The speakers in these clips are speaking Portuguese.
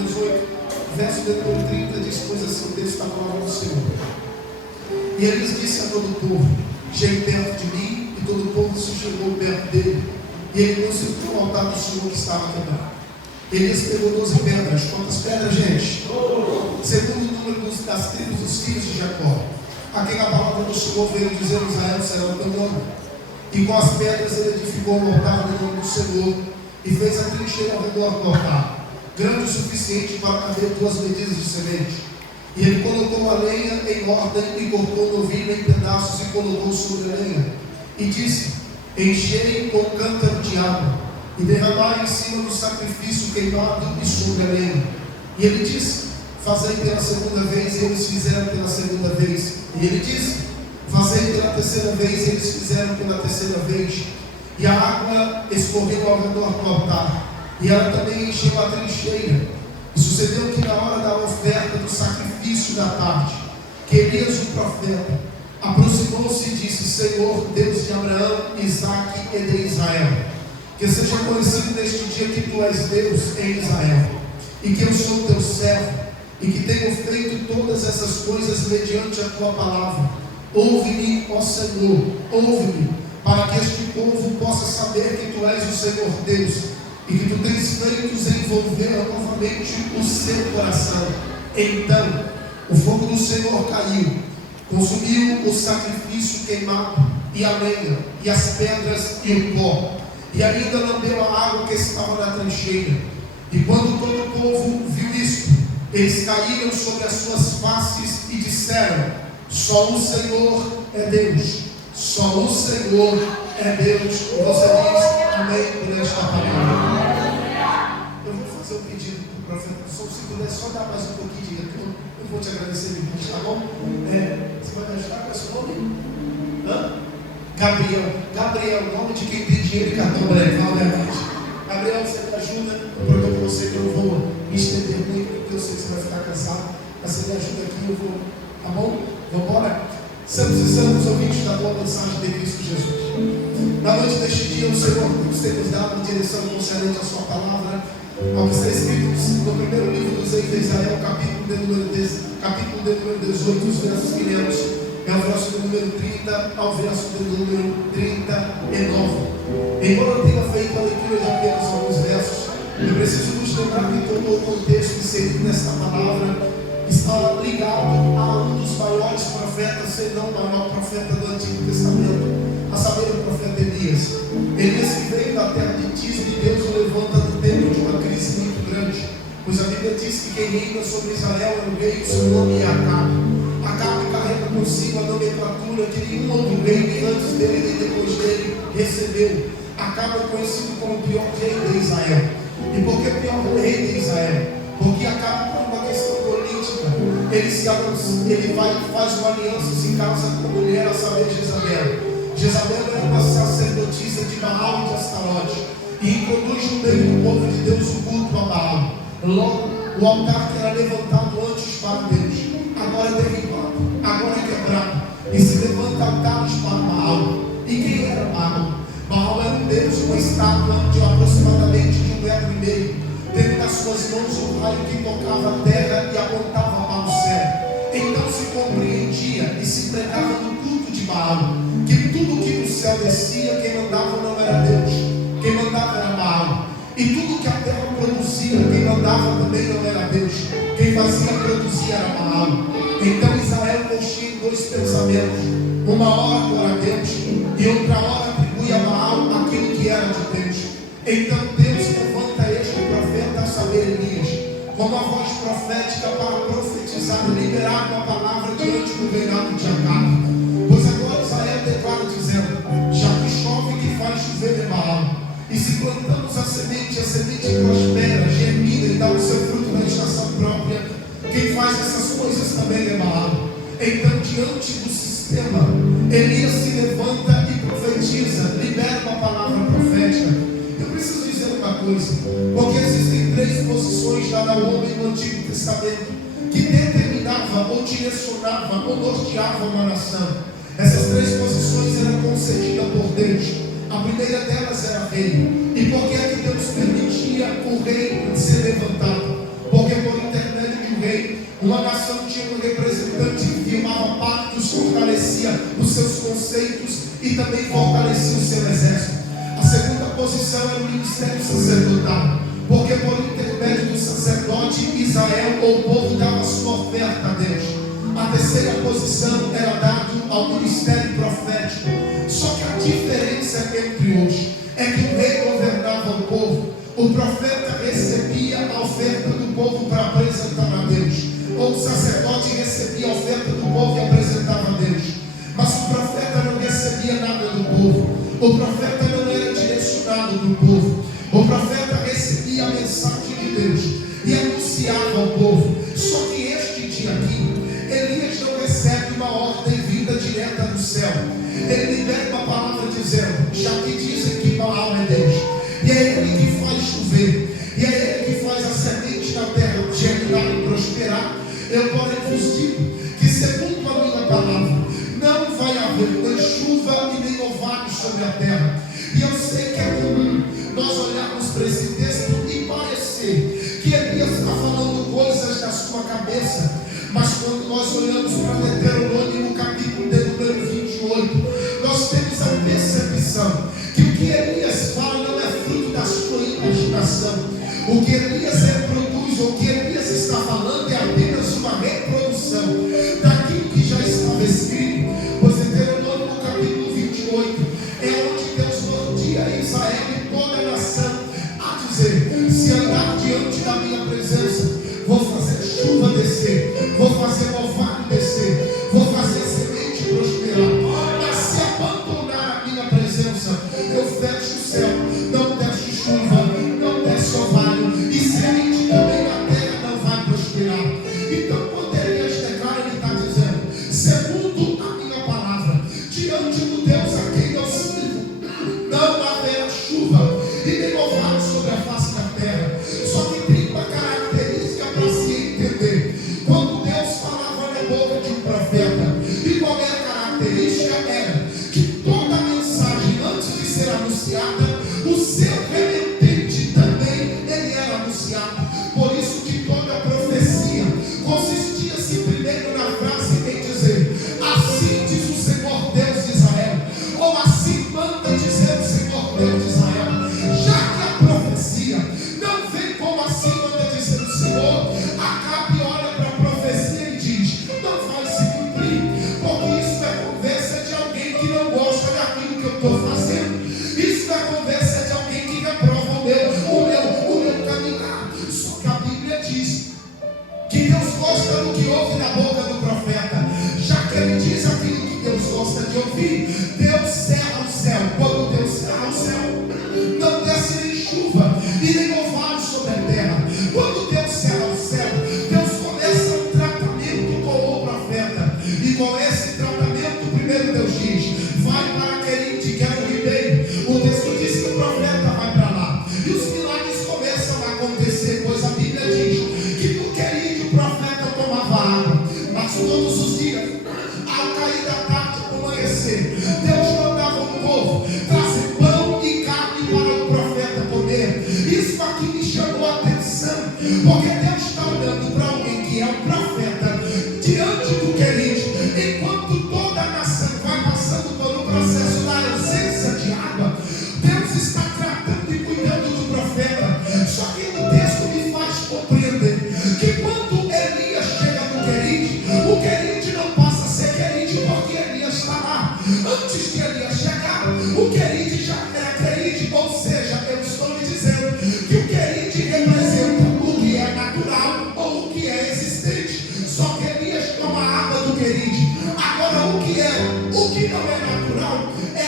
número 18, verso de número 30, diz: pois assim o texto da palavra do Senhor. E ele lhes disse a todo o povo: chegue perto de mim. E todo o povo se chegou perto dele. E ele consultou o altar do Senhor que estava quebrado. Elias pegou 12 pedras. Quantas pedras, gente? Segundo o número das tribos dos filhos de Jacó, a quem a palavra do Senhor veio dizer: Israel será o teu nome. E com as pedras ele edificou o altar no nome do Senhor, e fez a trincheira ao redor do altar, grande o suficiente para caber 2 medidas de semente. E ele colocou a lenha em ordem, e cortou o novilho em pedaços, e colocou sobre a lenha. E disse: enchei com cântaro de água, e derramai em cima do sacrifício queimado e sobre a lenha. E ele disse: fazei pela segunda vez. E eles fizeram pela segunda vez. E ele disse: fazei pela terceira vez. E eles fizeram pela terceira vez. E a água escorreu ao redor do altar, e ela também encheu a trincheira. E sucedeu que na hora da oferta do sacrifício da tarde, que Elias o profeta aproximou-se e disse: Senhor, Deus de Abraão, Isaque e de Israel, que seja conhecido neste dia que tu és Deus em Israel, e que eu sou teu servo, e que tenho feito todas essas coisas mediante a tua palavra. Ouve-me, ó Senhor, ouve-me, para que este povo possa saber que tu és o Senhor Deus, e que tu tens feito envolver novamente o seu coração. Então o fogo do Senhor caiu, consumiu o sacrifício queimado, e a lenha, e as pedras, e o pó, e ainda lambeu a água que estava na trincheira. E quando todo o povo viu isto, eles caíram sobre as suas faces e disseram: só o Senhor é Deus, só o Senhor é Deus. E você diz amém por esta palavra. Eu vou fazer um pedido para o profeta. Se puder só dar mais um pouquinho de retorno, eu vou te agradecer depois, tá bom? Você vai me ajudar com esse nome? Gabriel. Gabriel, nome de quem tem dinheiro e cartão breve, obviamente. Gabriel, você me ajuda. Eu prometo para você que eu vou me estender muito, porque eu sei que você vai ficar cansado. Mas você me ajuda aqui, eu vou. Tá bom? Vamos embora? Santos e santos ouvintes da boa mensagem de Cristo Jesus. Na noite deste dia, o Senhor tem nos dado uma direção concernente à sua palavra, ao que está escrito no primeiro livro dos Reis de Israel, capítulo de número 18, os versos 500. É o verso do número 30 ao verso do número 39. Embora eu tenha feito a leitura de apenas alguns versos, eu preciso nos lembrar que todo o contexto inserido nesta palavra está ligado a um dos maiores profetas, se não o maior profeta do Antigo Testamento, a saber, o profeta Elias. Elias que veio da terra de Tisbe, e Deus o levanta do tempo de uma crise muito grande, pois a Bíblia diz que quem reina sobre Israel é o rei, seu nome é Acabe. Acabe carrega consigo a nomenclatura que nenhum outro rei, nem antes dele nem depois dele, recebeu. Acabe é conhecido como o pior rei de Israel. E por que pior rei de Israel? Porque Acabe, por uma questão política, ele faz uma aliança, se casa com uma mulher, a saber, Jezabel. Jezabel era uma sacerdotisa de Baal e de Astarote, e introduz no meio do povo de Deus o culto a Baal. Logo, o altar que era levantado antes para Deus, agora é derribado, agora é quebrado, e se levanta altares para Baal. E quem era Baal? Baal era um deus, uma estátua de aproximadamente de 1,5 metros, tendo nas suas mãos um raio que tocava a terra e apontava para o céu. Então se compreendia e se pregava no culto de Baal, que tudo que do céu descia, quem mandava não era Deus, quem mandava era Baal. E tudo que a terra produzia, quem mandava também não era Deus, quem fazia produzir era Baal. Então Israel constia em 2 pensamentos: uma hora para Deus, e outra hora atribui a Baal aquilo que era de Deus. Então Deus levanta este profeta, a saber, Elias, com uma voz profética para profetizar e liberar uma palavra diante do reinado de Acabe. Pois agora Israel declara dizendo: já que chove, que faz chover é Baal. E se plantamos a semente prospera, germina e dá o seu fruto na estação própria, quem faz essas coisas também é Baal. Então, diante do sistema, Elias se levanta e profetiza, libera uma palavra profética. Eu preciso dizer uma coisa, porque existem 3 posições dadas ao homem no Antigo Testamento, que determinavam ou direcionavam ou norteavam uma nação. Essas 3 posições eram concedidas por Deus. A primeira delas era rei. E por que é que Deus permitia o rei ser levantado? Porque Uma nação tinha um representante que firmava pactos, fortalecia os seus conceitos e também fortalecia o seu exército. A segunda posição era o ministério sacerdotal, porque por intermédio do sacerdote, Israel ou o povo dava sua oferta a Deus. A terceira posição era dado ao ministério profético. Só que a diferença entre hoje é que o rei governava o povo, o profeta recebia a oferta do povo para apresentar a Deus, ou o sacerdote recebia a oferta do povo e apresentava a Deus. Mas o profeta não recebia nada do povo, o profeta não era direcionado do povo, o profeta recebia a mensagem de Deus e anunciava ao povo. Só que este dia aqui, Elias não recebe uma ordem vinda direta do céu. Ele libera uma palavra dizendo: já que dizem que Baal é Deus, e é Ele que faz chover, e é Ele que faz a semente na terra germinar e prosperar, eu porém vos digo que segundo a minha palavra não vai haver nem chuva e nem orvalho sobre a terra. E eu sei que é comum nós olharmos para esse texto e parecer que Elias está falando coisas da sua cabeça, mas quando nós olhamos para Deuteronômio capítulo de número 28, nós temos a percepção que o que Elias fala não é fruto da sua imaginação. O que Elias reproduz, ou o que Elias está falando, é apenas uma reprodução daquilo que já estava escrito. Pois Deuteronômio capítulo 28 é onde Deus norteia a Israel e toda a nação a dizer: se andar diante da minha presença, vou fazer chuva descer, vou fazer orvalho descer, vou fazer semente prosperar. Mas se abandonar a minha presença, eu fecho o céu, não desce chuva, não desce orvalho, e semente também na terra não vai prosperar. Então, quando Elias declara, ele está dizendo: segundo a minha palavra, diante do Deus a quem eu sirvo, não haverá chuva e nem orvalho sobre a face da terra. Só que tem uma característica para se entender. Quando Deus falava na boca de um profeta, e qual é a característica? Era que toda a mensagem, antes de ser anunciada, o seu remetente também ele era anunciado. Por isso que toda a profecia consistia-se primeiro na frase em dizer: assim diz o Senhor Deus de Israel, ou assim manda dizer o Senhor Deus de Israel. Já que a profecia não vem como assim manda dizer o Senhor, Acabe olha para a profecia e diz: não vai se cumprir, porque isso é conversa de alguém que não gosta daquilo que eu estou fazendo. Isso é conversa de alguém que reprova o meu caminhar. Só que a Bíblia diz que Deus gosta do que ouve na boca do profeta. Já que ele diz aquilo que Deus gosta de ouvir, Deus cerra o céu. Quando Deus cerra o céu, não desce nem chuva e nem orvalho sobre a terra. Quando Deus cerra o céu, Deus começa um tratamento com o profeta. E com esse tratamento, primeiro Deus diz: vai para Querite, que é o ribeiro. O texto diz que o profeta vai para lá. E os milagres começam a acontecer, pois a Bíblia diz que no Querite o profeta tomava água. Mas todos os dias, ao cair da tarde, ao amanhecer, Deus mandava o povo trazer pão e carne para o profeta comer. Isso aqui me chamou a atenção, porque Deus está olhando para alguém que é um profeta diante do Querite, enquanto toda a nação vai passando por um processo da ausência de água. Deus está tratando e cuidando do profeta. Só que o texto me faz compreender que quando Elias chega no Querite, o Querite não passa a ser Querite porque Elias está lá. Antes de Elias chegar, o Querite já era Querite. Ou seja, eu estou lhe dizendo que o Querite representa o que é natural ou o que é existente. Só que Elias toma a água do Querite. Agora, o que não é natural é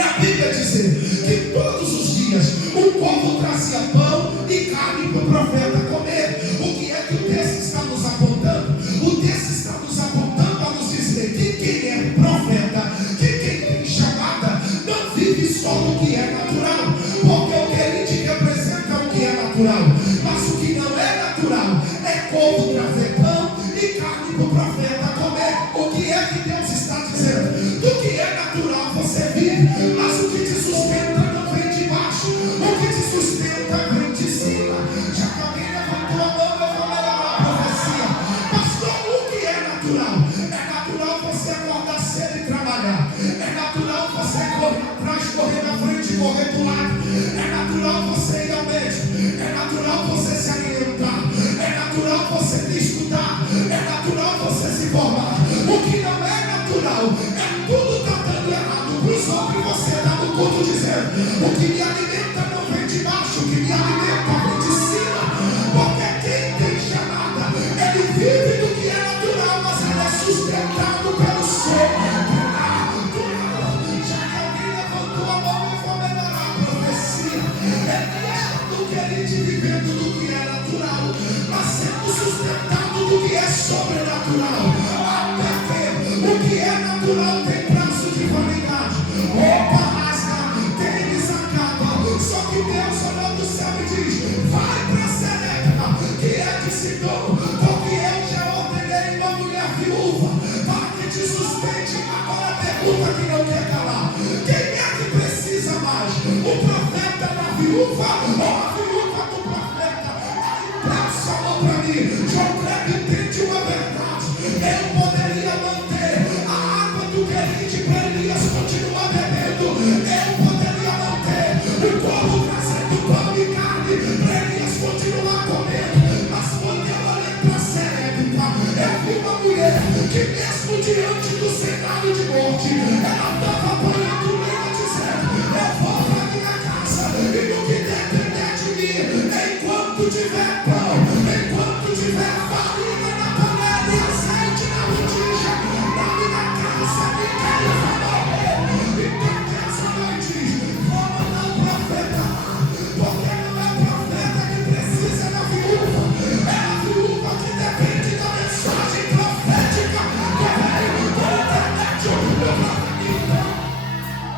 a Bíblia dizer que todos os dias o povo trazia pão e carne para o profeta comer. O que é que o texto está nos apontando? O texto está nos apontando a nos dizer que quem é profeta, que quem tem chamada, não vive só do que é natural, porque o Querite representa o que é natural. Mas o que não é natural é como trazer pão e carne para o profeta comer. O que é que Deus está dizendo? Do que é natural você vive, mas o que te sustenta não vem de baixo, o que te sustenta vem de cima. Já que alguém levantou a mão, eu vou continuar comendo, mas quando eu olhei para a Serepta, eu vi uma mulher que mesmo diante do cenário de morte, ela estava apanhando o leite dizendo: eu vou para minha casa e no que depender de mim, enquanto tiver pão, enquanto tiver farinha na panela e azeite na botija, na minha casa ninguém vai morrer. Então essa noite vou mandar um profeta, porque não é profeta que precisa da viúva, é a viúva que depende da mensagem profética que veio por intermédio do profeta.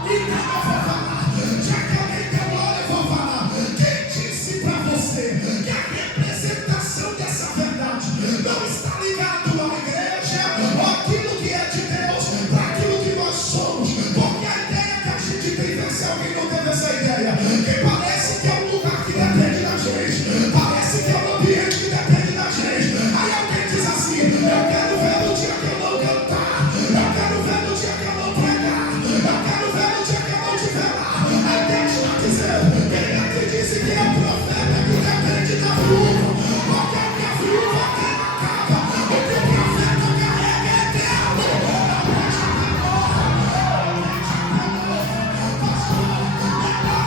Então eu vou falar, já que alguém deu glória, eu vou falar. Quem disse para você que a representação dessa verdade não está ligado à igreja ou aquilo que é de Deus para aquilo que nós somos? Porque a ideia que a gente tem, ver se alguém não teve essa ideia, que parece que é um lugar que depende da gente, parece que é um ambiente que depende da gente. Aí alguém diz assim: eu quero ver no dia que eu não cantar, eu quero ver no dia que eu não pregar, eu quero ver no dia que eu não estiver lá. Aí Deus está dizendo: quem é que disse que é o profeta que depende da viúva? Porque a minha viúva tem acaba, o que o profeta carrega é eterno.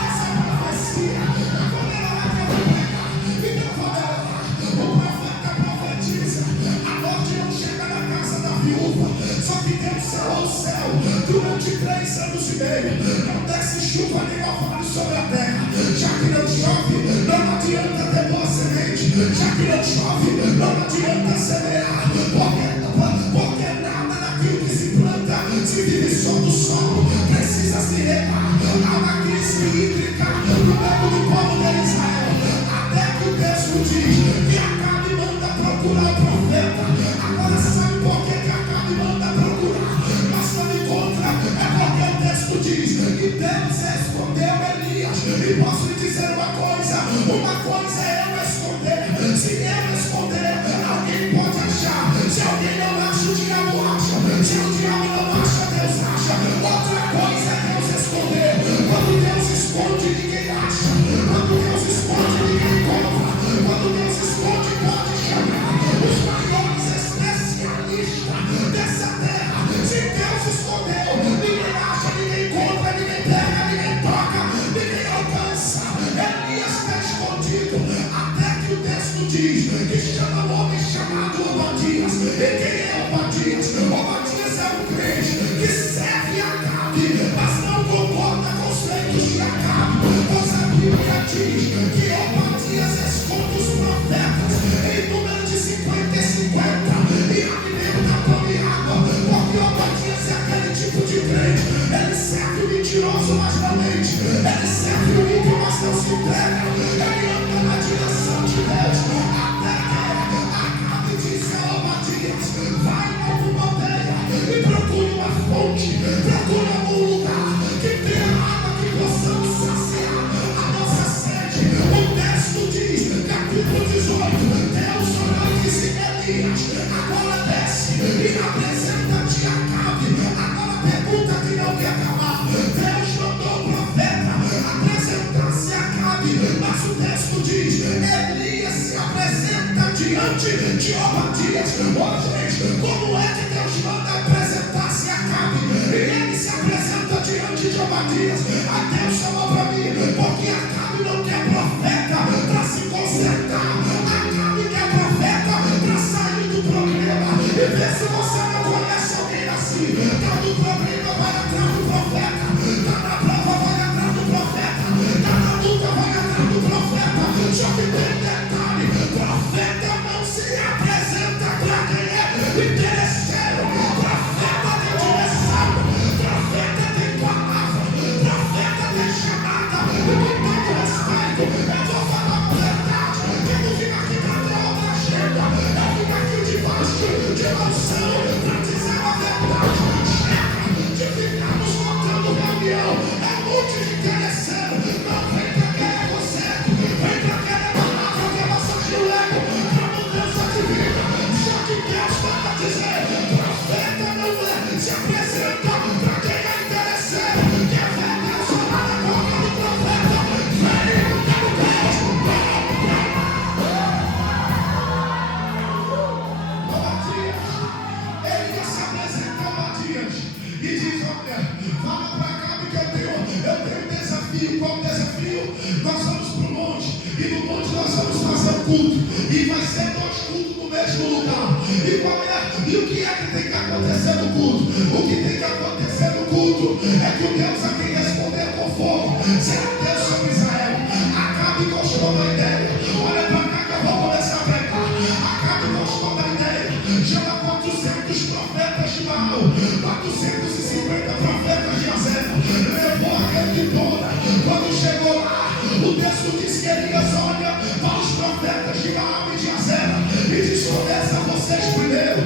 Essa profecia, quando ela vai pregar, então quando ela lá, o profeta profetiza, a morte não chega na casa da viúva. Só que Deus selou o céu durante 3 anos e meio. Não desce chuva nem orvalho sobre a terra. Já que não chove, não adianta ter boa semente. Já que não chove, não adianta semear. Porque nada daquilo que se planta se vive só do solo, precisa se regar. Há uma crise hídrica no meio do povo de Israel, até que o texto diz que Acabe manda procurar o profeta. Agora sabe por que Acabe manda procurar, mas não encontra? É porque o texto diz que Deus escondeu Elias. E posso lhe dizer uma coisa é eu esconder. Se eu esconder, alguém pode achar. Se alguém não acha, o diabo acha. Se o diabo não acha, Deus acha. Outra coisa é Deus esconder. Quando Deus esconde, ninguém acha. Quando Deus esconde, ninguém encontra. Quando Deus esconde, pode chamar os maiores especialistas dessa terra. Se Deus escondeu, ninguém acha, ninguém encontra, ninguém pega, ninguém toca, ninguém alcança. Elias está escondido, até que o texto diz que chama um homem chamado Obadias. E quem é Obadias? Obadias é um crente que serve a Acabe, mas não concorda com os feitos de Acabe. Pois a Bíblia diz que Obadias esconde os profetas em número de 50 e 50 e alimenta pão e água. Porque Obadias é aquele tipo de crente. Ele serve o mentiroso, mas não mente. Ele serve o ímpio, mas não se entrega. Ele anda na direção de Deus. Até que Acabe disse a Obadias: vai em alguma aldeia e procure uma fonte, procure algum lugar que tenha água que possamos saciar a nossa sede. O texto diz, capítulo 18, Deus orou e disse: Elias, agora desce e apresenta-te a Acabe. Agora pergunta que não quer acabar. Deus mandou o profeta apresentar-se a Acabe, mas o texto diz: Elias se apresenta diante de Obadias. Gente, como é que Deus manda apresentar-se a Acabe e ele se apresenta diante de Obadias? A Deus chamou para mim, porque Acabe não quer profeta para se consertar. Acabe quer profeta para sair do problema. E vê se você não conhece alguém assim. Está no problema, vai atrás do profeta. Está na prova, vai atrás do profeta. Está na luta, vai atrás do profeta. Só que tem detalhe: profeta não se apresenta para quem é interesseiro. Profeta tem direção, profeta tem palavra, profeta tem chamada. E com todo respeito, eu vou falar a verdade. Eu não vim aqui para ter outra agenda. Eu vim aqui debaixo de unção para dizer a verdade. Chega de ficarmos montando reunião. É muito interesseiro. Não vem para querer você, vem para querer palavra que você culto. E vai ser 2 cultos no mesmo lugar. E o que é que tem que acontecer no culto? O que tem que acontecer no culto é que o Deus a quem responder com fogo será Deus sobre Israel. Acabe gostou da ideia. Olha para cá que eu vou começar a pregar. Acabe gostou da ideia. Chama 400 profetas de Baal, 450 profetas de Azera. Levou a rede toda. Quando chegou lá, o texto diz que Elias olha para os profetas de Baal e de Azera e diz: começa vocês primeiro.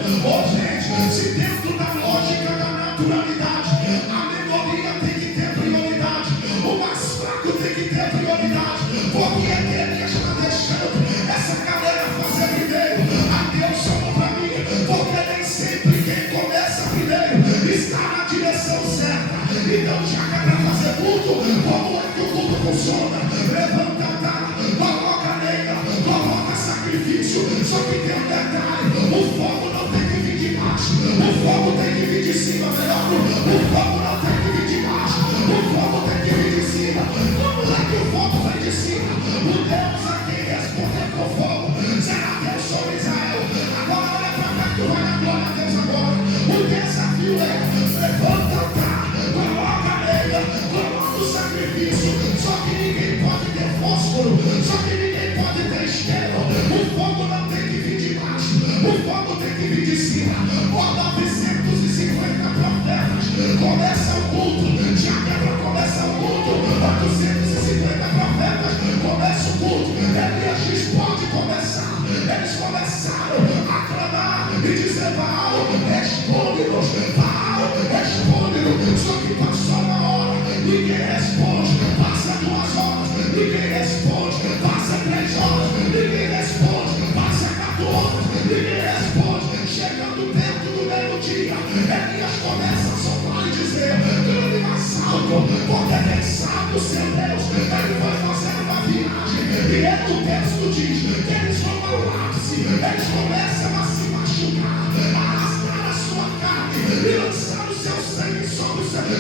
Gente, se dentro da lógica da naturalidade a minoria tem que ter prioridade, o mais fraco tem que ter prioridade, porque Elias está deixando essa galera fazer primeiro. A Deus chamou para mim, porque nem sempre quem começa primeiro está na direção certa. Então já que é para fazer culto, como é que o culto funciona? Levanta a cara, coloca lenha, coloca sacrifício. Só que tem um detalhe: o fogo não tem que vir de baixo, o fogo tem que vir de cima. Melhor, o fogo não tem que vir de baixo, o fogo tem que vir de cima. Como é que o fogo vem de cima? O Deus a quem responder com fogo será Deus sobre Israel. Agora olha para cá que vai dar glória a Deus agora. O desafio é: levanta a cara, coloca a lenha, coloca o sacrifício. Só que ninguém pode ter fósforo, só que ninguém pode ter isqueiro. O fogo não tem que vir de baixo, o fogo tem que vir de cima. Ó, 950 profetas, começa o culto. Já quebra, começa o culto. 450 profetas, começa o culto. Elias diz: pode começar. Eles começaram a clamar e dizer: Baal, responde-nos, Baal, responde-nos. Só que passou uma hora, ninguém responde. Passa 2 horas, ninguém responde. Passa 3 horas, ninguém responde. Passa 4 horas, ninguém responde. Chegando perto do meio-dia, Elias começa a soprar e dizer: grande assalto, porque quem sabe o seu Deus, ele vai fazer uma viagem. E o texto diz que eles vão ao ápice, eles começam a se machucar, a arrastar a sua carne e lançar o seu sangue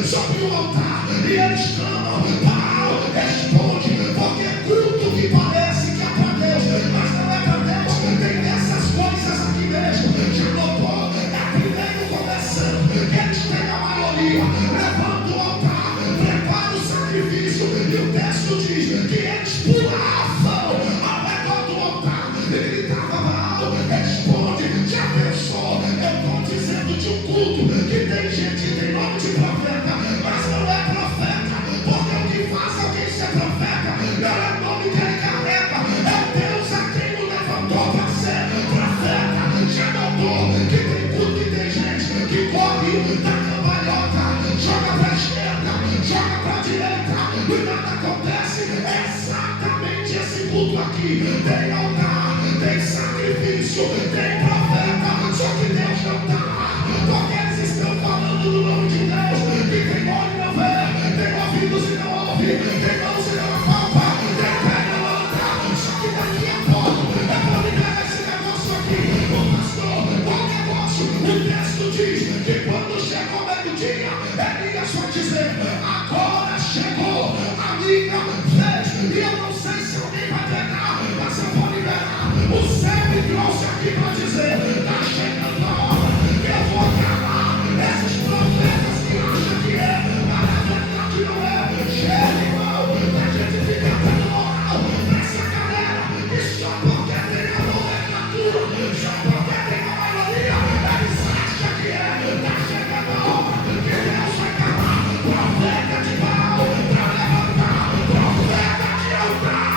sobre o altar. E eles clamam: Baal, responde, porque é culto que parece que é para Deus, mas não é para Deus. Tem essas coisas aqui mesmo. Já notou? É primeiro começando, que eles têm a maioria. Levanta o altar, prepara o sacrifício. E o texto diz que eles pulavam ao redor do altar e gritavam: Baal, responde. Já pensou? Eu estou dizendo de um culto que tem gente que tem nome de profeta, mas não é profeta, porque o que faz alguém ser profeta não é o nome que ele carrega, é o Deus a quem o levantou para ser profeta. Já notou que tem culto e tem gente que corre da cambalhota, joga para a esquerda, joga para a direita e nada acontece? É exatamente esse culto aqui. Tem altar, tem sacrifício, tem profeta, só que Deus não está lá, porque eles estão falando do nome de Deus. Que tem olho e não vê, tem ouvidos e não ouve, tem mãos e não apalpa, tem pé e não anda. Só que daqui a pouco é para liberar esse negócio aqui. O pastor, qual negócio? O texto diz que quando chegou o meio-dia, Elias vai dizer: agora chegou a minha vez. E eu não sei se alguém vai pegar, mas eu vou liberar. O céu me trouxe aqui para dizer: está chegando a hora. Eu vou calar esses profetas que acham que é, mas na verdade não é. Chega, irmão, a gente fica dando moral para essa galera que só porque tem a nomenclatura, só porque tem a maioria, eles acham que é. Está chegando a hora que Deus vai calar profeta de Baal para levantar profeta de altar.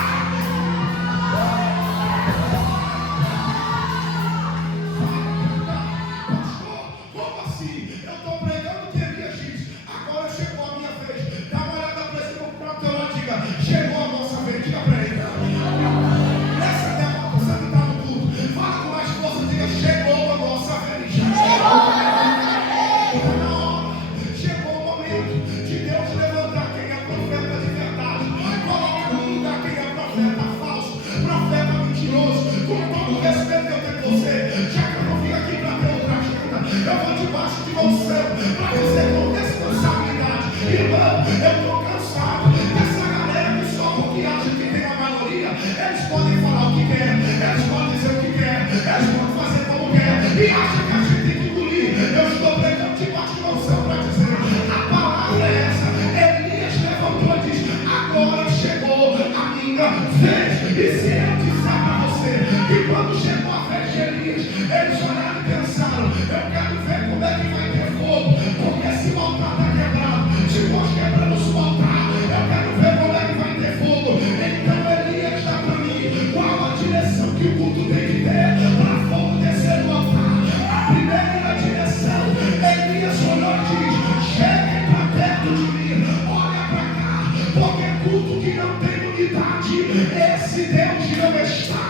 que o culto tem que ter para fogo descer no altar. A primeira direção, Elias olhou e diz: cheguem para perto de mim, olha para cá, porque culto que não tem unidade, esse Deus não está.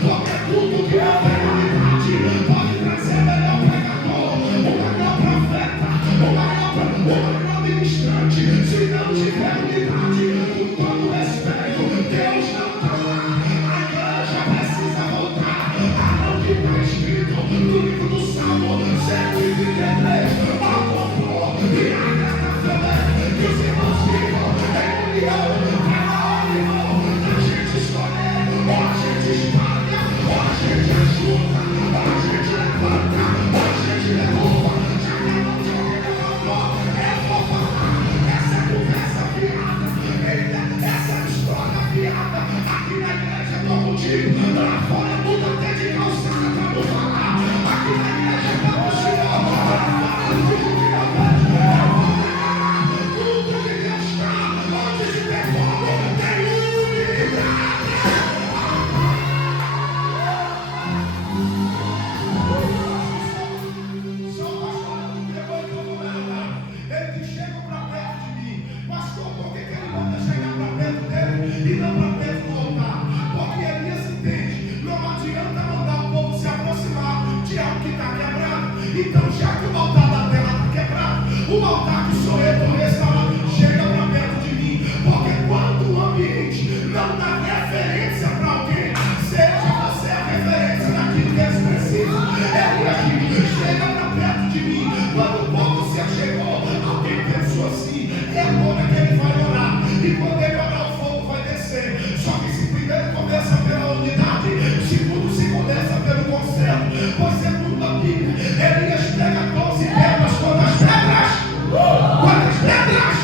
Porque culto que não tem unidade pode trazer o melhor pregador, o melhor profeta, o maior ministrante. Se não tiver unidade, com todo respeito, Deus não está lá. A igreja precisa voltar ao que está escrito no livro do Salmo 133. Ao compor e agradavelmente que os irmãos vivam em união. É a hora, irmão, da gente escolher, ou a gente espalha, ou a gente ajuda, ou a gente levanta, ou a gente derruba. Já que a mão de alguém levantou, eu vou falar. Essa é conversa fiada, essa é história fiada. Aqui na igreja estou contigo, lá fora tudo até de calçada para não falar. Aqui na igreja está o Senhor, lá fora tudo que eu vejo. Tudo que Deus está, onde se tem fogo, tem unidade. São pastor não pegou em todo lugar. Eles chegam para perto de mim. Pastor, por que ele manda chegar para perto dele e não para perto do altar? Porque Elias entende, não adianta mandar o povo se aproximar de algo que está quebrado. Então, já que o altar da terra está quebrado, o altar que sou eu estou restaurando, chega para perto de mim. Porque quando o ambiente não dá referência para alguém, seja você a referência daquilo que eles precisam. Elias chega para perto de mim. Quando o povo se achegou, alguém pensou assim: é agora que ele vai orar. E quando ele orar, o fogo vai descer. Só que se primeiro começa pela unidade, segundo se começa pelo conserto. Pois segundo a Bíblia, Elias pega 12 pedras. Quantas pedras? Quantas pedras?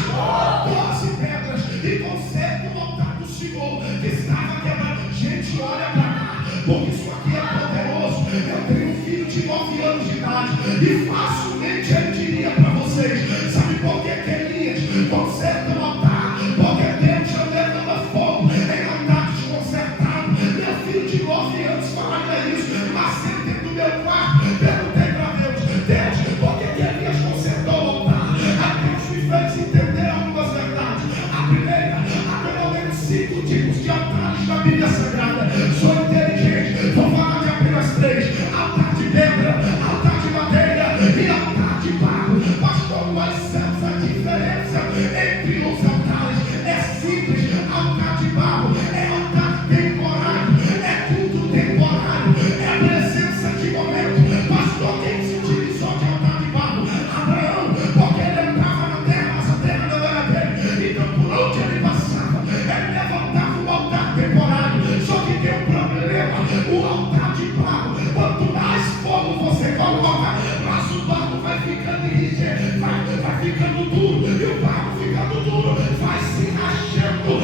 12 pedras. E conserta o altar do Senhor que estava quebrado. Gente, olha para cá, porque isso aqui é poderoso. Eu tenho um filho de 9 anos de idade e facilmente ele diria para vocês: sabe por que Elias conserta o altar? Porque Deus já levava fogo em altar desconcertado. Meu filho de 9 anos falaria isso, mas sempre no meu quarto perguntei para Deus: Deus, por que Elias consertou o altar? A Deus me fez entender algumas verdades. A primeira, há pelo menos 5 tipos de altares na Bíblia Sagrada. Sou inteligente, vou falar de apenas 3: altar de pedra, altar de madeira e altar de barro. Pastor, quais são a diferença entre os altares? É simples: altar de barro é altar temporário, é culto temporário, é presença de momento. Pastor, quem se utilizou de altar de barro? Abraão, porque ele entrava na terra, mas a terra não era dele. Então, por onde ele passava, ele levantava um altar temporário. Só que tem um problema: o altar de barro, quanto mais fogo você coloca, mas o barro vai ficando rígido, vai ficando duro, e o barro ficando duro vai se rachando por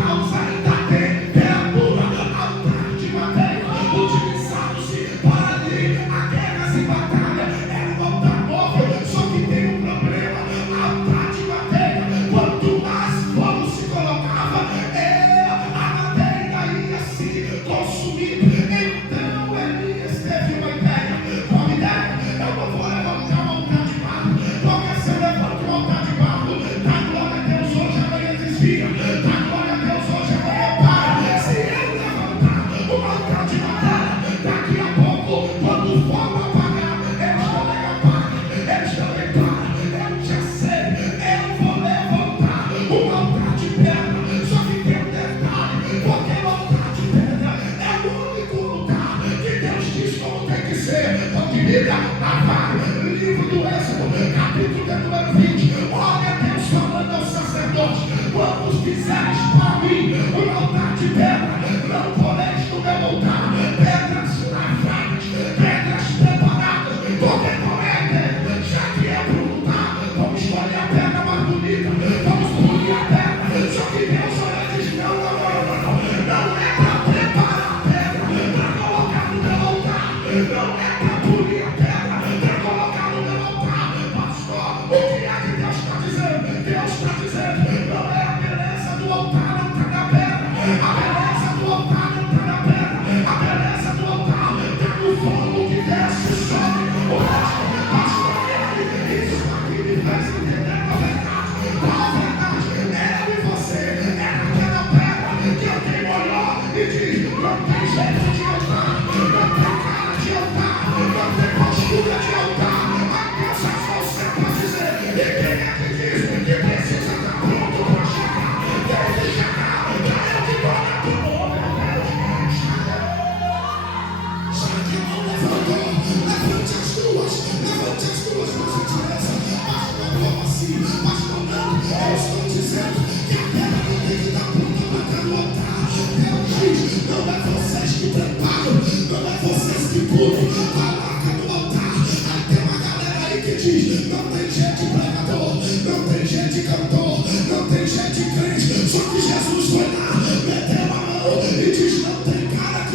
causa da temperatura. Altar de madeira, utilizado-se para aderir a guerras e batalhas, era um altar móvel. Só que tem um problema: altar de madeira, quanto mais fogo se colocava, a madeira ia se consumindo. Então Elias teve uma ideia. Qual ideia? Eu não vou levantar um altar de barro, porque se eu levanto um altar de barro, dá glória a Deus hoje, amanhã desvia, dá glória a Deus hoje, amanhã para. Se eu levantar um altar de madeira, daqui a pouco, quando o fogo apagar, eles também apagam, eles também param. Eu já sei, eu vou levantar um altar de pedra. Só que tem um detalhe: porque o altar de pedra é o único lugar que Deus diz como tem que ser. Porque Bíblia, livro do Êxodo, capítulo de número 20. Olha Deus falando aos sacerdotes: quando fizeres para mim um altar de pedra, não poreis no meu altar pedras lavradas, pedras preparadas, porque prometem, já que é para lutar, vamos escolher a pedra mais bonita, vamos polir a pedra. Só que Deus olha e diz: não, não é para preparar a pedra, para colocar no meu altar, não é para polir a pedra,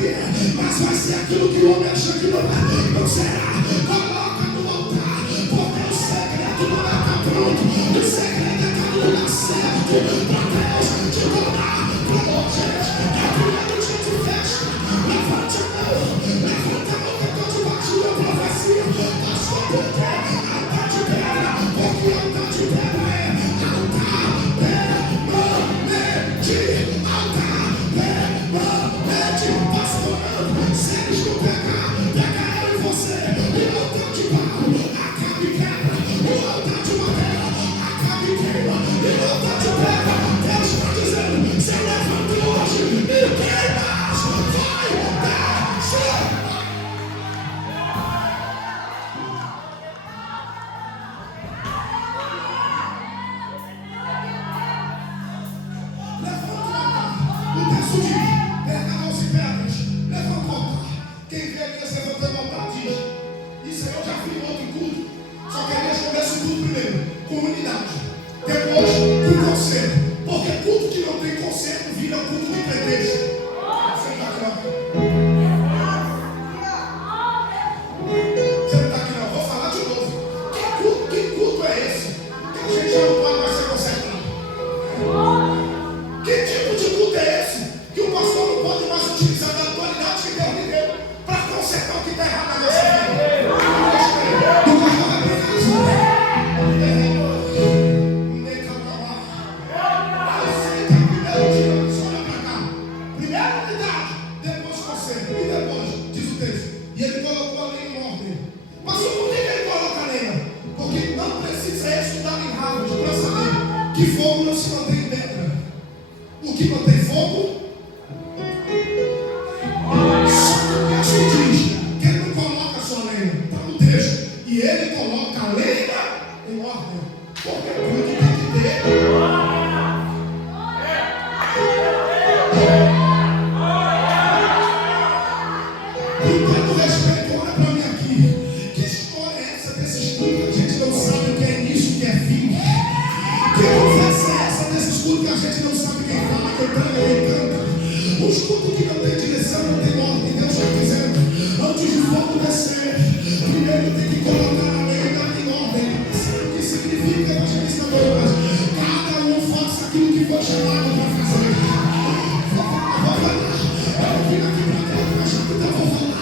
vir, mas vai ser aquilo que o homem acha que não será. Coloca no altar, porque o segredo não está pronto. O segredo é estar no lugar certo para Deus te tornar promover. É primeiro dia de festa. Levante a mão que eu estou debaixo da profecia. Pastor, por quê? Altar de pedra, porque altar de pedra é altar permanente. Altar permanente. Pastorando, se eles não pegar eu e você. O altar de barro acaba e quebra. O altar de madeira acaba e queima. E o altar de pedra, Deus está dizendo: se levante hoje e queima. Vai descer. O texto diz: pergaram-se pedras, levanta o altar. Quem vê ali essa levantando o altar diz: isso aí eu já fui em outro culto. Só que ali começa o culto primeiro, com unidade, depois com conselho. Porque culto que não tem conselho vira culto de pretexto. Você não está aqui não? Você não está aqui não? Vou falar de novo. Que culto é esse? Que a gente já não pode mais ser consertado. Que tipo de culto é esse? Que o pastor não pode mais utilizar da autoridade que Deus lhe deu para consertar o que está errado na nossa vida. O pastor vai pregar isso. Aceita primeiro dia, só olha para cá. Primeiro unidade, depois conserto. E depois, diz o texto, e ele colocou a lei em ordem. Pastor, por que ele coloca a lei? Porque não precisa estudar em Harvard para saber que fogo não se mantém em pedra. O que mantém fogo? Só que o texto diz que ele não coloca só a lenha, está no texto, e ele coloca a lenha em ordem, porque tudo tem que ter. Com todo respeito, olha para mim aqui. Que história é essa desses cultos que a gente não sabe o que é início, o que é fim? Que conversa é essa desses cultos que a gente não sabe quem fala, quem prega, quem canta? Os cultos que não tem direção, não tem ordem. Deus está dizendo: antes de fogo descer, primeiro tem que colocar a lei em ordem. Sabe o que significa, evangelista Douglas? Cada um faça aquilo que foi chamado para fazer. Vou falar. Eu vim aqui para Deus, mas vou falar.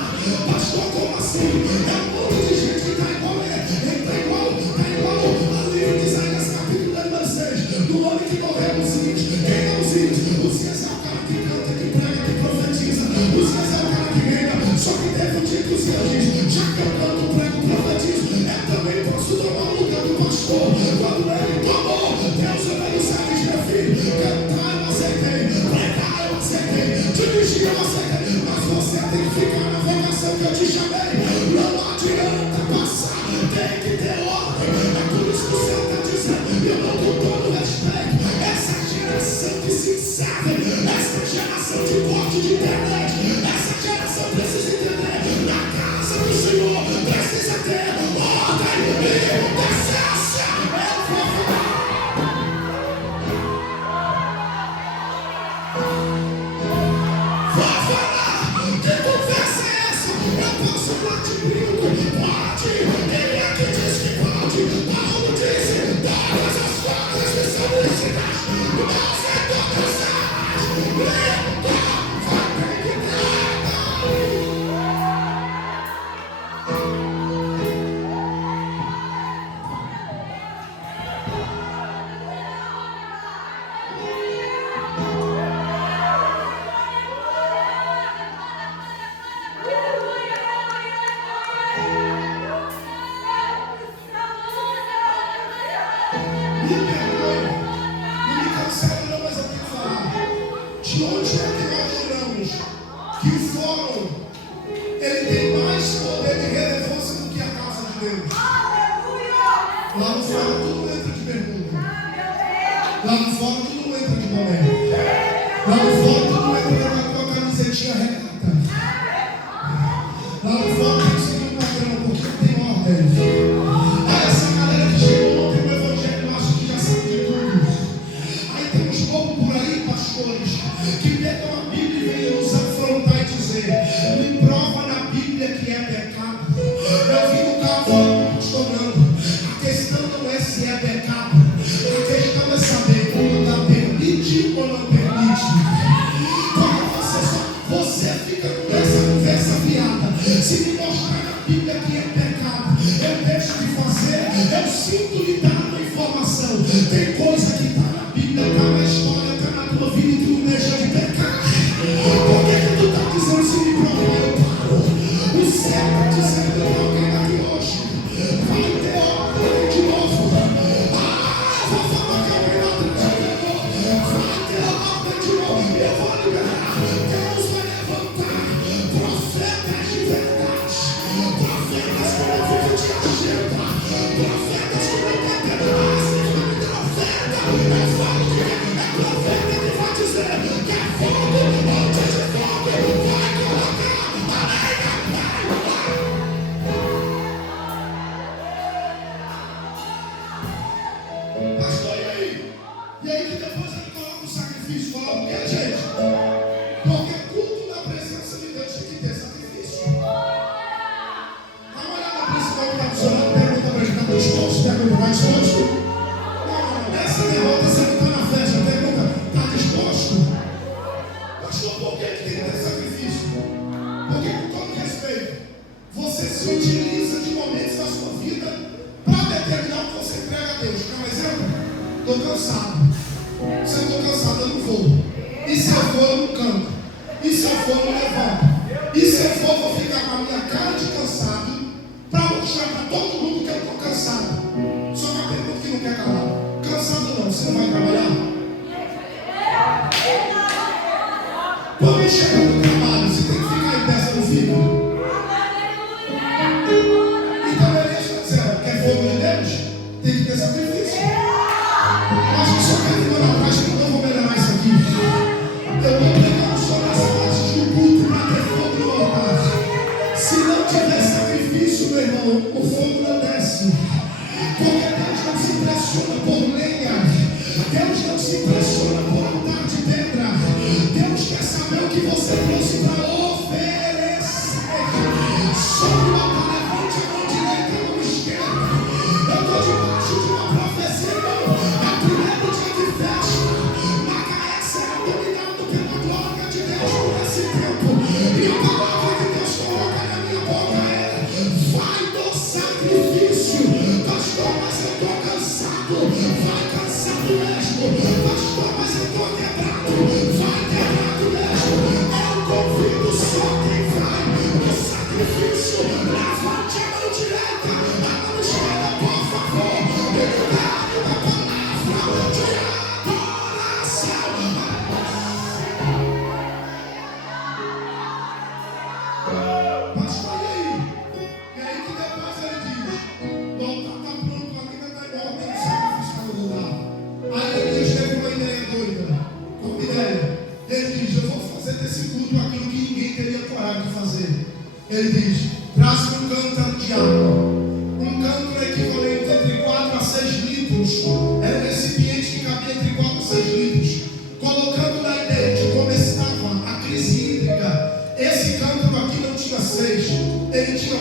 Pastor, como assim? É um monte de gente que está igual a livro de Isaías, capítulo 16. Do homem que morreu nos ímpios. Quem é os ímpios? Os ímpios é o cara que canta, que prega, que profetiza. Os ímpios é o cara que reina. Só que teve um dia que os ímpios diz: já que eu canto, prego, profetizo, eu também posso tomar o lugar do pastor. Quando ele tomou, Deus veio os servos, meu filho. Cantar eu aceitei, pregar eu aceitei, dirigir eu aceitei, mas você tem que ficar na vocação que eu te chamei. Não adianta passar, tem que ter ordem. É por isso que o céu está dizendo: eu não dou todo respeito. Essa geração que se serve, essa geração de corte de internet, essa geração precisa entender: na casa do Senhor precisa ter ordem e decência. Vou falar, que conversa é essa? Eu posso falar de brinco? Pode, ele é que diz que pode. Paulo disse: todas as coisas que são lícitas, não se todas elas. Me perdoe, não me cancela não, mas eu tenho que falar. De onde é que nós tiramos que o fórum ele tem mais poder de relevância do que a casa de Deus? Lá no fórum tudo entra de pergunta. Lá no fórum tudo entra de momento. Lá no fórum tudo entra com a camisetinha regata. Lá no fórum tem que seguir um padrão, porque não tem ordem. Aí essa galera que chegou ontem no evangelho acha que já sabe de tudo. Aí tem uns povos por aí, pastores, que pegam a Bíblia e vêm nos afrontar e dizer: disposto? Não, essa derrota você não está na festa. Pergunta, está disposto? Pastor, por que tem que ter sacrifício? Porque, com todo respeito, você se utiliza de momentos da sua vida para determinar o que você entrega a Deus. Quer um exemplo? Estou cansado. Se eu estou cansado, eu não vou. E se eu for, eu não canto. E se eu for, eu não levanto. E se eu for, eu vou ficar com a minha cara de cansado para mostrar para todo mundo que eu estou cansado. Só que a pergunta que não quer calar: cansado não, você não vai trabalhar? Quando chega no trabalho, você tem que ficar em pé, você não fica? Então, beleza, quer fogo de Deus? Tem que ter sacrifício. Mas eu só quero ir na prática, que eu não vou melhorar isso aqui. Eu vou pegar só nas partes do culto para ter fogo no altar. Se não tiver sacrifício, meu irmão, o fogo não desce. Porque Deus não se impressiona por lenha. Deus não se impressiona por altar de pedra. Deus quer saber o que você trouxe para oferecer. Sobre o altar, levante a mão direita e a mão esquerda. Eu estou debaixo de uma profecia, irmão. É o primeiro dia de festa. Macaé será dominado pela glória de Deus por esse tempo. E a palavra que Deus coloca na minha boca é: vai do sacrifício. Pastor, mas eu estou cansado. Vai cansado mesmo. Pastor, mas eu estou quebrado. Vai quebrado mesmo. Eu convido só quem vai no sacrifício. Levante a mão direita, a mão esquerda, por favor. E libere uma palavra de adoração. Pastor, e aí? E aí que depois ele diz: o altar está pronto, a vida está igual, tem sacrifício no lugar. Aí Elias teve uma ideia doida. Qual ideia? Ele diz: eu vou fazer desse culto aquilo que ninguém teria coragem de fazer. Ele diz: traz um cântaro de água. Um cântaro equivalente entre 4 a 6 litros. Era um recipiente que cabia entre 4 a 6 litros. Colocando na ideia de como estava a crise hídrica, esse cântaro aqui não tinha 6. Ele tinha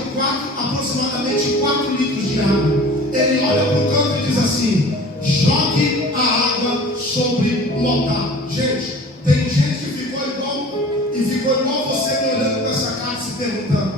aproximadamente 4 litros de água. Ele olha para o cântaro e diz assim: jogue a água sobre o altar. Gente, tem gente que ficou igual você me olhando com essa cara se perguntando: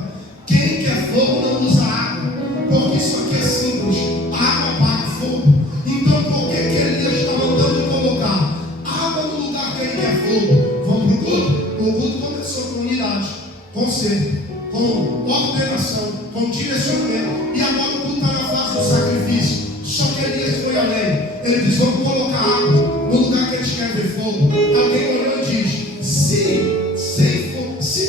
quem quer fogo não usa água? Porque isso aqui é simples, a água apaga fogo. Então por que Elias está mandando colocar água no lugar que ele quer fogo? Vamos para o culto? O culto começou com unidade, com conserto, com ordenação, com direcionamento, e agora o culto está na fase do sacrifício. Só que Elias foi além. Ele diz: vamos colocar água no lugar que eles querem ver fogo. Alguém olhou e diz: se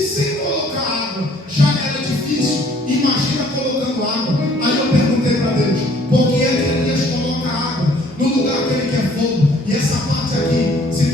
sem colocar água já era difícil, imagina colocando água. Aí eu perguntei para Deus: por que é que Elias coloca água no lugar que ele quer fogo? E essa parte aqui, se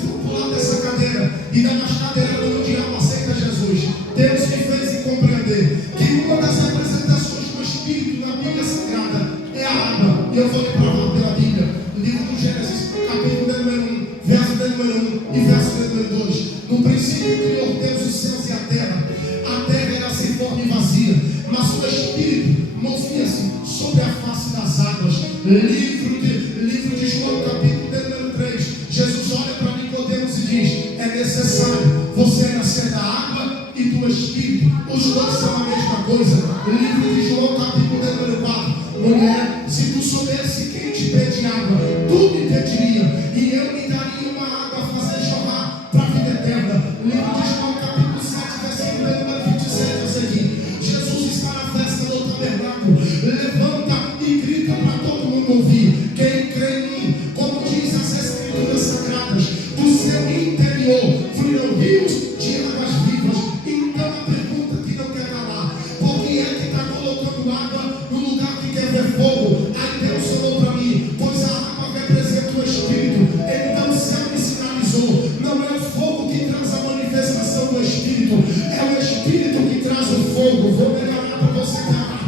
tu pular dessa cadeira e dar mais cadeira no diabo, aceita Jesus. Deus me fez compreender que uma das representações do Espírito na Bíblia Sagrada é a água. E eu vou lhe provar pela Bíblia. Livro do Gênesis, capítulo número 1, verso número 1 e verso número 2. No princípio criou Deus os céus e a terra. A terra era sem forma e vazia, mas o Espírito movia-se sobre a face das águas. Livro de João, capítulo número 3. Jesus olha para Nicodemos e diz: é necessário você nascer da água e do Espírito. Os dois são a mesma coisa. Livro de João, capítulo número 4. Mulher, se tu soubesse quem te pede água, tu me pediria, e eu me daria uma água a fazer jorrar para a vida eterna. Livro de João, capítulo 7, versículo número 27 a seguir. Jesus está na festa do tabernáculo. Levanta e grita para todo mundo ouvir. Quem crê em mim, como diz as Escrituras Sagradas, do seu interior fluirão rios de águas vivas. Então a pergunta que não quer calar: por que é que está colocando água no lugar que quer ver fogo? Aí Deus falou para mim: pois a água representa o Espírito. Então o céu me sinalizou: não é o fogo que traz a manifestação do Espírito, é o Espírito que traz o fogo. Vou melhorar para você, cara.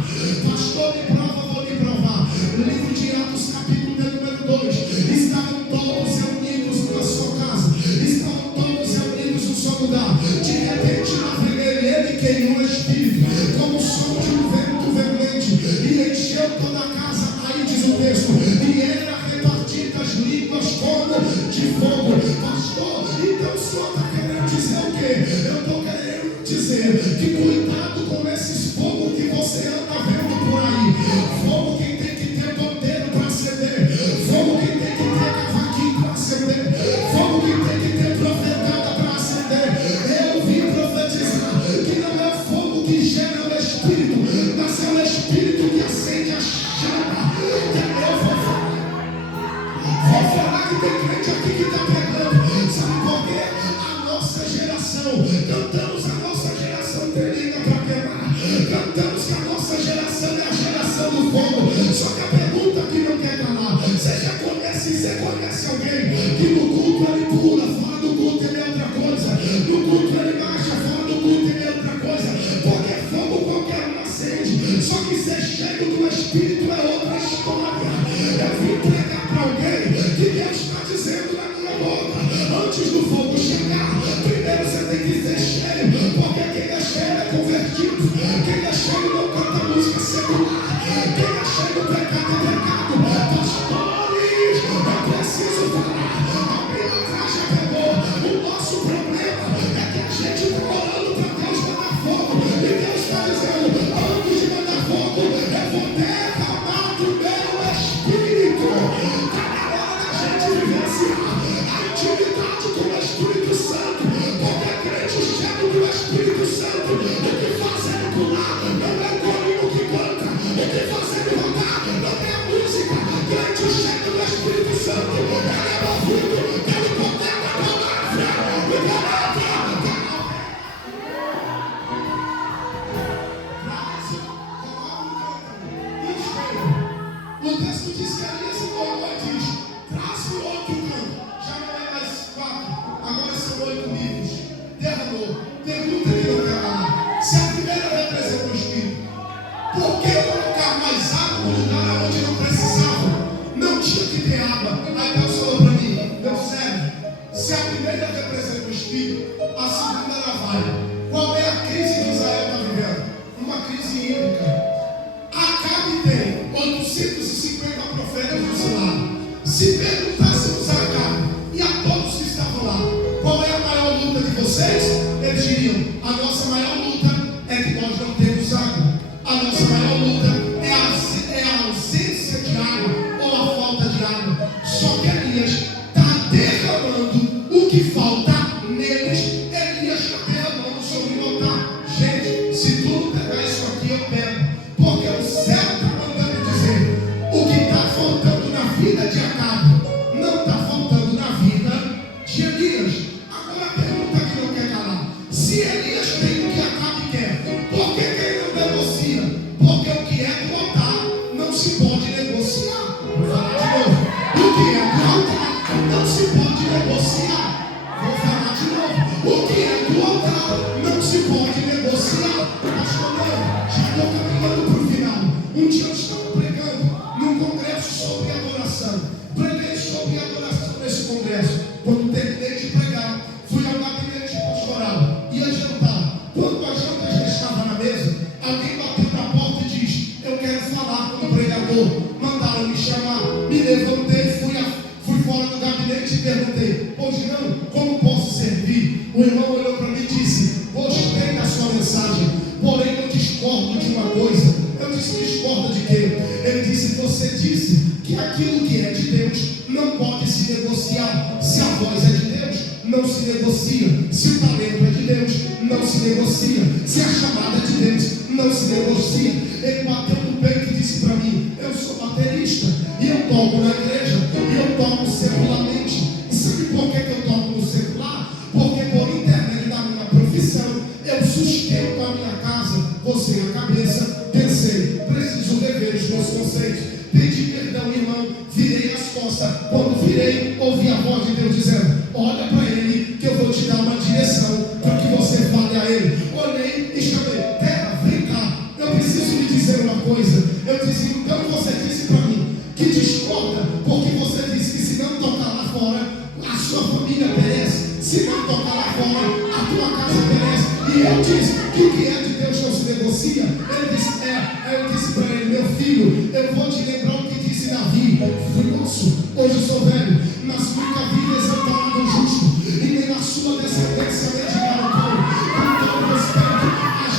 Pastor, me prova, vou lhe provar. Livro de Atos, capítulo número 2. Estavam todos reunidos na sua casa, estavam todos reunidos no seu lugar. De repente lá vem ele queimou o Espírito como o som de um vento veemente e encheu toda a casa. Aí diz que cuidado com esses fogos que você anda vendo por aí. Fogo que tem que ter ponteiro para acender, fogo que tem que ter cavaquinho para acender, fogo que tem que ter profetada para acender. Eu vim profetizar que não é fogo que gera o Espírito, mas é o Espírito que acende a chama. Eu vou falar que tem crente aqui que está pegando. Sabe por quê? A nossa geração, cantamos a nossa geração termina para queimar, cantamos que a nossa geração é a geração do fogo. Só que a pergunta que não quer calar: você conhece alguém que no culto ele pula, fora do culto ele é outra coisa, no culto ele baixa, fora do culto ele é outra coisa? Porque fogo qualquer um acende, só que ser cheio do Espírito é outra história. Eu vim pregar para alguém que Deus está dizendo na minha boca: antes do fogo chegar, primeiro você tem que ser cheio, porque quem é cheio é convertido, quem é cheio não canta música secular, quem é cheio do pecado é pecado. Pastores, eu preciso falar, a pilantragem já pegou. O nosso problema é que a gente está orando para Deus mandar fogo, e Deus está dizendo: antes de mandar fogo, eu vou derramar do meu Espírito. Está na hora da gente vivenciar a intimidade com o Espírito Santo, porque crente cheio do Espírito Santo, o que faz ele pular não é o corinho que canta, o que faz ele rodar não é a música. Crente cheio do Espírito Santo, ele é movido pelo poder da palavra. O texto diz que ali se colocou e diz: traz-me outro canto. Já não é mais 4, agora são 8 livros. Derramou. Pergunta que não quer calar: se a primeira representa o Espírito, por que colocar mais água no lugar onde não precisava? Não tinha que ter água. Aí Deus falou para mim: meu servo, se a primeira representa o Espírito, a segunda ela vai. Qual é a crise que Israel está vivendo? Uma crise hídrica. Acabe tem 850 profetas do seu lado. Se perguntássemos a Acabe e a todos que estavam lá: qual é a maior luta de vocês? Eles diriam: a nossa maior luta é que nós não temos água. A nossa maior luta é a ausência de água ou a falta de água. Só que Elias está derramando o que falta neles. Elias está derramando sobre o altar. Gente, se tudo pegar isso aqui, eu pego, porque o céu está mandando dizer: o que está faltando na vida de Acabe não está faltando na vida de Elias. Agora a pergunta que não quer calar: se Elias tem o que Acabe quer, por que ele não negocia? Porque o que é do altar não se pode negociar. Vou falar de novo: o que é do altar não se pode negociar. Vou falar de novo: o que é do altar não se pode negociar. Pastor, não, já estou caminhando para o final. Um dia eu estava pregando num congresso sobre adoração. Preguei sobre adoração nesse congresso. Quando terminei de pregar, fui ao gabinete pastoral, ia jantar. Quando a janta já estava na mesa, alguém bateu na porta e disse: eu quero falar com o pregador. Mandaram me chamar. Me levantei, fui fora do gabinete e perguntei: hoje não, como posso servir? O irmão olhou para mim e disse: gostei da sua mensagem, porém eu discordo de uma coisa. Eu disse: discorda de quê? Ele disse: você disse que aquilo que é de Deus não pode se negociar. Se a voz é de Deus, não se negocia. Se o talento é de Deus, não se negocia. Se a chamada é de Deus, não se negocia. Ele bateu no peito e disse para mim: eu sou baterista e eu toco na igreja e eu toco secularmente. E sabe por que eu toco no secular? Porque por intermédio da minha profissão eu sustento a minha casa. Você é a cabeça. Pensei: preciso rever os meus conceitos. Pedi perdão, irmão, virei as costas. Quando virei, ouvi a voz de Deus dizendo: olha para ele que eu vou te dar uma direção para que você fale a ele. Olhei e chamei: terra, vem cá, eu preciso lhe dizer uma coisa. Eu disse: então você disse para mim que discorda, porque você disse que se não tocar lá fora, a sua família perece. Se não tocar lá fora, a tua casa perece. E eu disse que o que é de Deus não se negocia. Ele disse: eu disse para ele: meu filho, eu vou te lembrar o que disse Davi. Moço, hoje eu sou velho, mas nunca vi exaltado o justo, e nem na sua descendência mendigar o pão. Com todo respeito, a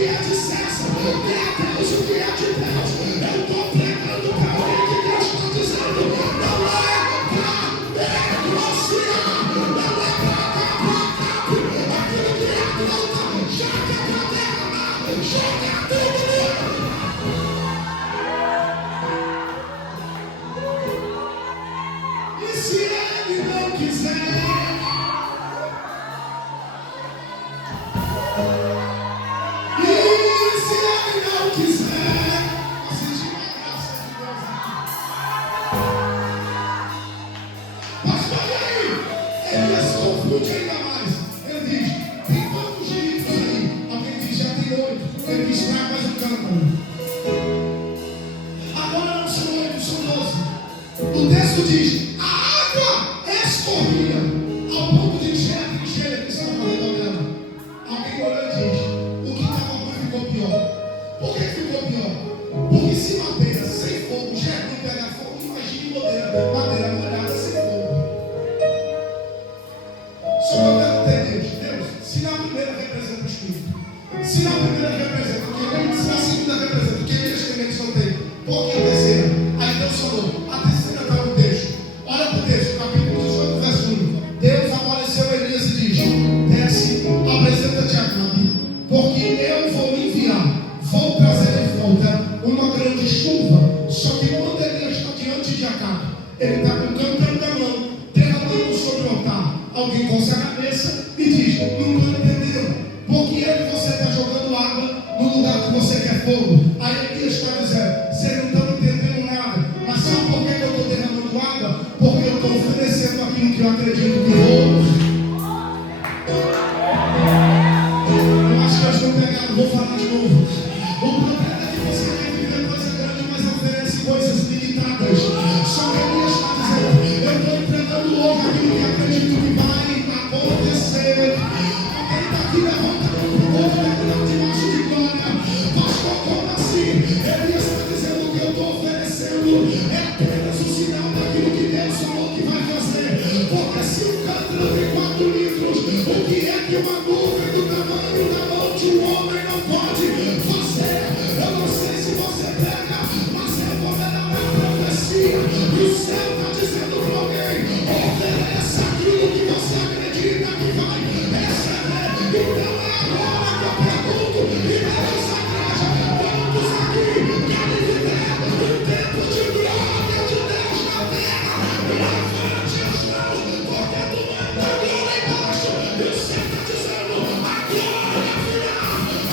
que é de César, dê a Deus o que é de Deus. Eu estou pregando para alguém que Deus está dizendo, não é para negociar, não é para acabar, aquilo que é conta, joga para derramar, joga tudo nele. E se ele não quiser, ainda mais, ele diz, tem quantos litros aí? Alguém diz, já tem 8. Ele diz, traga mais um cântaro. Agora não são 8, são 12. O texto diz, a água escorria ao ponto de encher a trincheira que estava ao redor dela. Alguém olhou e diz, o que estava ruim ficou pior. Por que ficou pior? Porque se madeira sem fogo já é ruim pegar fogo, imagine madeira molhada sem fogo. Só que eu perguntei Deus, se na primeira representa o Espírito, se na primeira representa o que se na segunda representa o que Elias também só tem, por que a terceira? Aí Deus falou, a terceira está no texto. Olha para o texto, capítulo 18, verso 1. Deus apareceu a Elias e diz, desce, apresenta-te a Acabe, porque eu vou enviar, vou trazer de volta uma grande chuva. Só que quando Elias está diante de Acabe, ele está com o cântaro na mão, derramando sobre o altar. Alguém coça a cabeça e diz, não estou entendendo. Por que é que você está jogando água no lugar que você quer fogo? Aí Elias está dizendo, vocês não estão entendendo nada. Mas sabe por que eu estou derramando água? Porque eu estou oferecendo aquilo que eu acredito que vou. Eu acho que eles não pegaram, vou falar de novo. O problema é que você quer viver coisa grande, mas oferece coisas limitadas. Só que Elias está dizendo, eu estou entregando hoje aquilo que acredito que vai acontecer. Alguém daqui levanta a mão para o povo, declarando debaixo de glória. Pastor, como assim? Elias está dizendo que eu estou oferecendo é apenas o sinal daquilo que Deus falou que vai fazer. Porque se o cântaro tem 4 litros, o que é que uma nuvem do tamanho da mão de um homem não pode fazer? Eu não sei se você pega, mas eu vou dar uma profecia. E o céu está dizendo para alguém, ofereça aquilo que você acredita que vai receber. Então é agora que eu pergunto, e Deus igreja, todos aqui querem viver um tempo de glória de Deus na terra. Levante as mãos, porque tu manda glória embaixo. E o céu está dizendo, a glória virá,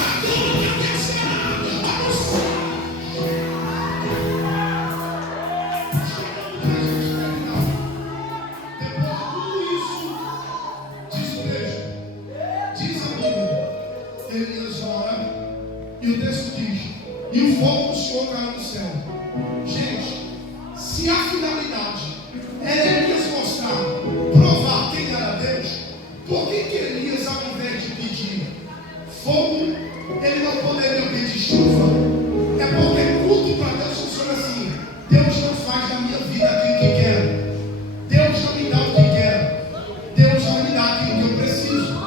a glória descerá ao céu. Elias ora, e o texto diz, e o fogo do Senhor caiu do céu. Gente, se a finalidade era Elias mostrar, provar quem era Deus, por que Elias, ao invés de pedir fogo, ele não poderia pedir chuva? É porque tudo para Deus funciona assim. Deus não faz na minha vida aquilo que quero. Deus não me dá o que quero. Deus vai me dar aquilo que eu preciso.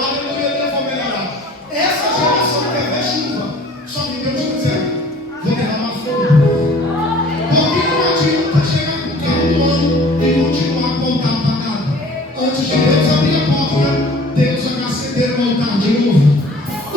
Aleluia, eu vou melhorar. Essa geração quer ver chuva. Só que Deus está dizendo, vou derramar fogo. Porque não adianta chegar com o carro no ano e continuar com o altar apagado. Antes de Deus abrir a porta, Deus vai acender o altar de novo. O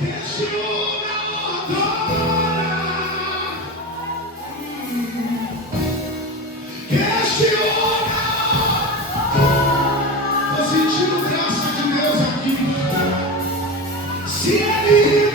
Que este lugar adora. Que este lugar. Tô sentindo graça de Deus aqui. Se Ele